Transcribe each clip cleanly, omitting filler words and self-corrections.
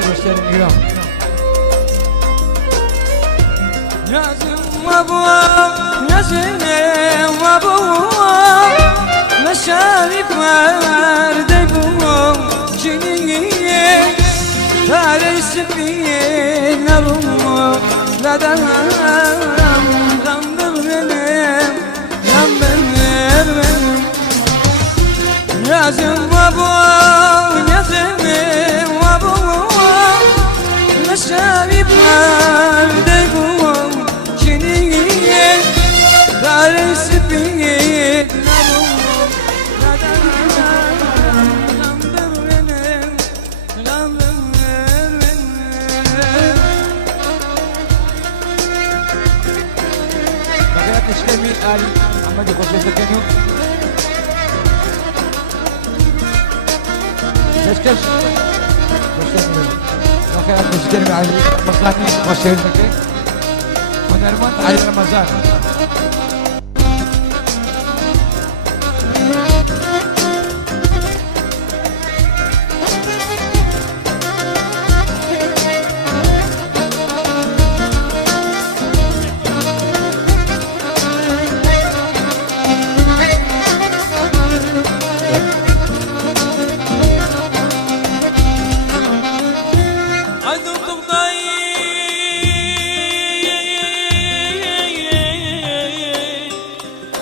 gösterim gülüm. Yazım babam, yazım babam, meşarif verde bum, ciniye, tarihsi bin arum, ladan damdır benim, damdır benim. Yazım babam, yazım babam, meşarif verde bum, ciniye, tarihsi bin arum, ladan damdır benim, damdır benim. Bakit nishkami Ali Ahmad ko sa kanyo. Keşkeş. Bakit nishkami Ali Maslani ko sa kanyo. Honorman Ali Ramazan.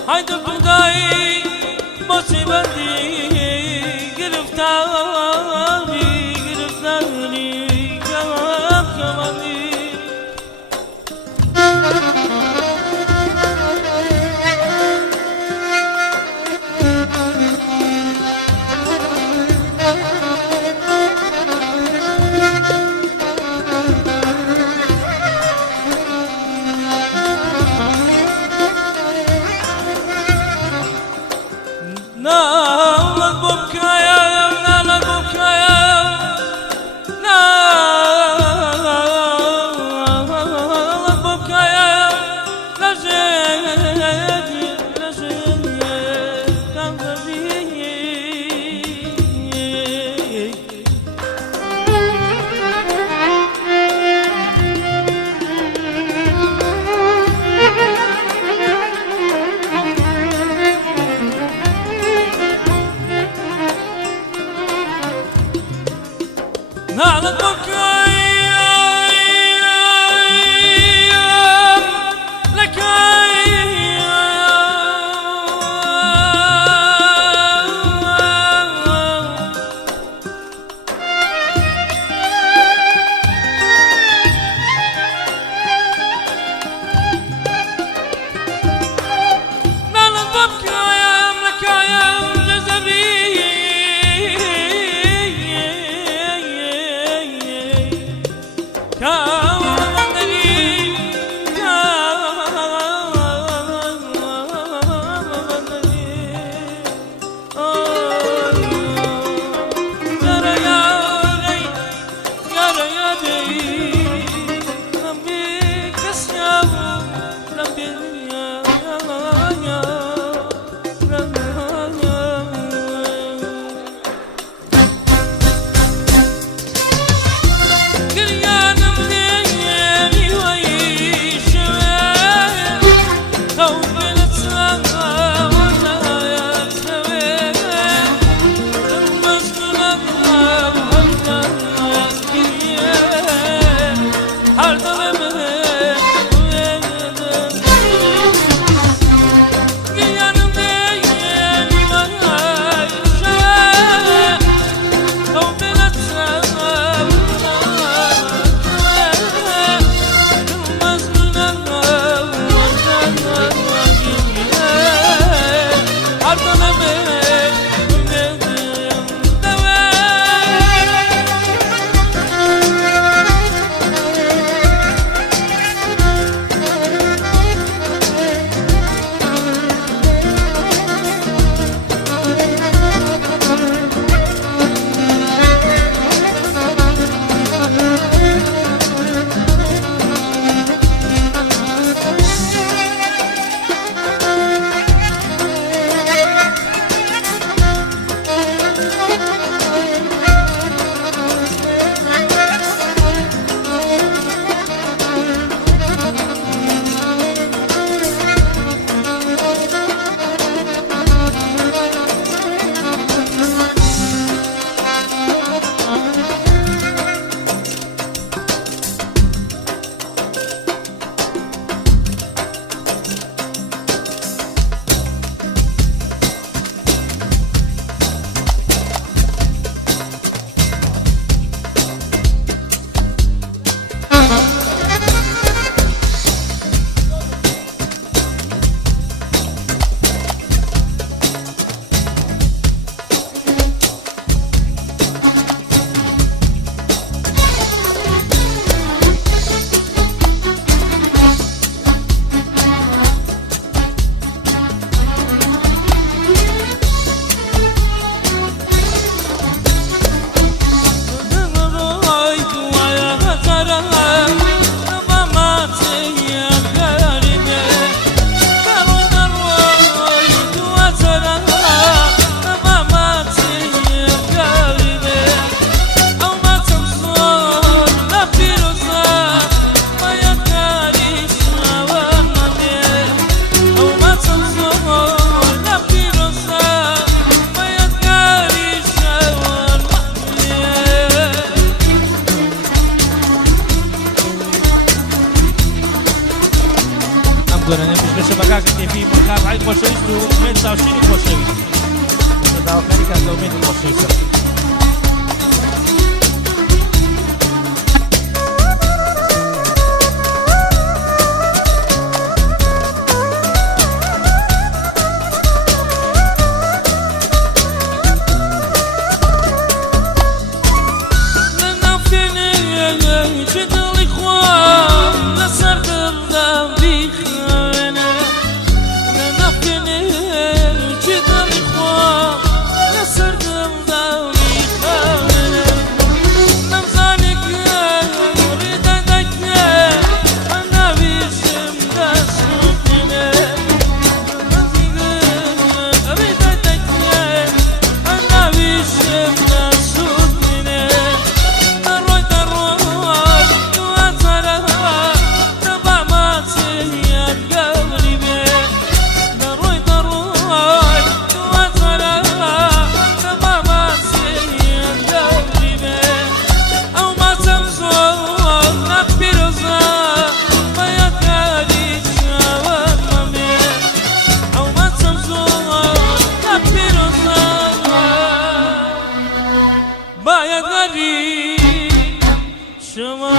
Haydi Tugay, musibeti giriftari, giriftari, kavak kavali. Nağlat bukaya, nağlat bukaya, nağlat bukaya, lajedi, lajedi, kavri. نعلم بكايا لك نعلم بكايا لك يا جزبي کیفی مکافحی خوشویست و من تاشینی خوشویست داوکاری که دومید خوشویست باید غریب شما